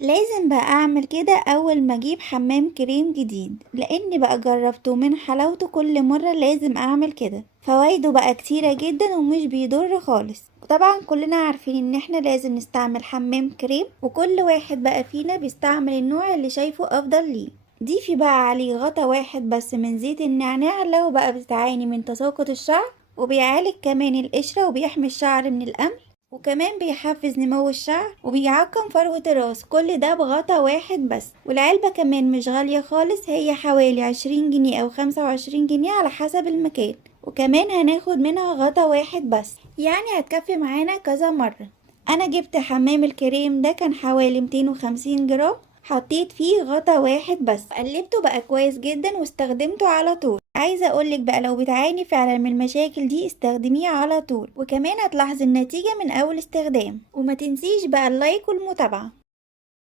لازم بقى اعمل كده اول ما اجيب حمام كريم جديد، لاني بقى جربته من حلاوته كل مرة لازم اعمل كده. فوائده بقى كتيرة جدا ومش بيضر خالص. طبعا كلنا عارفين ان احنا لازم نستعمل حمام كريم، وكل واحد بقى فينا بيستعمل النوع اللي شايفه افضل ليه. ضيفي بقى عليه غطا واحد بس من زيت النعناع لو بقى بتعاني من تساقط الشعر، وبيعالج كمان القشرة وبيحمي الشعر من الأمل، وكمان بيحفز نمو الشعر وبيعقم فروة الراس. كل ده بغطا واحد بس. والعلبة كمان مش غالية خالص، هي حوالي 20 جنيه أو 25 جنيه على حسب المكان. وكمان هناخد منها غطا واحد بس، يعني هتكفي معانا كذا مرة. أنا جبت حمام الكريم ده كان حوالي 250 جرام، حطيت فيه غطا واحد بس، قلبته بقى كويس جدا واستخدمته على طول. عايزة اقولك بقى لو بتعاني فعلا من المشاكل دي استخدميه على طول، وكمان هتلاحظي النتيجة من اول استخدام. وما تنسيش بقى اللايك والمتابعة.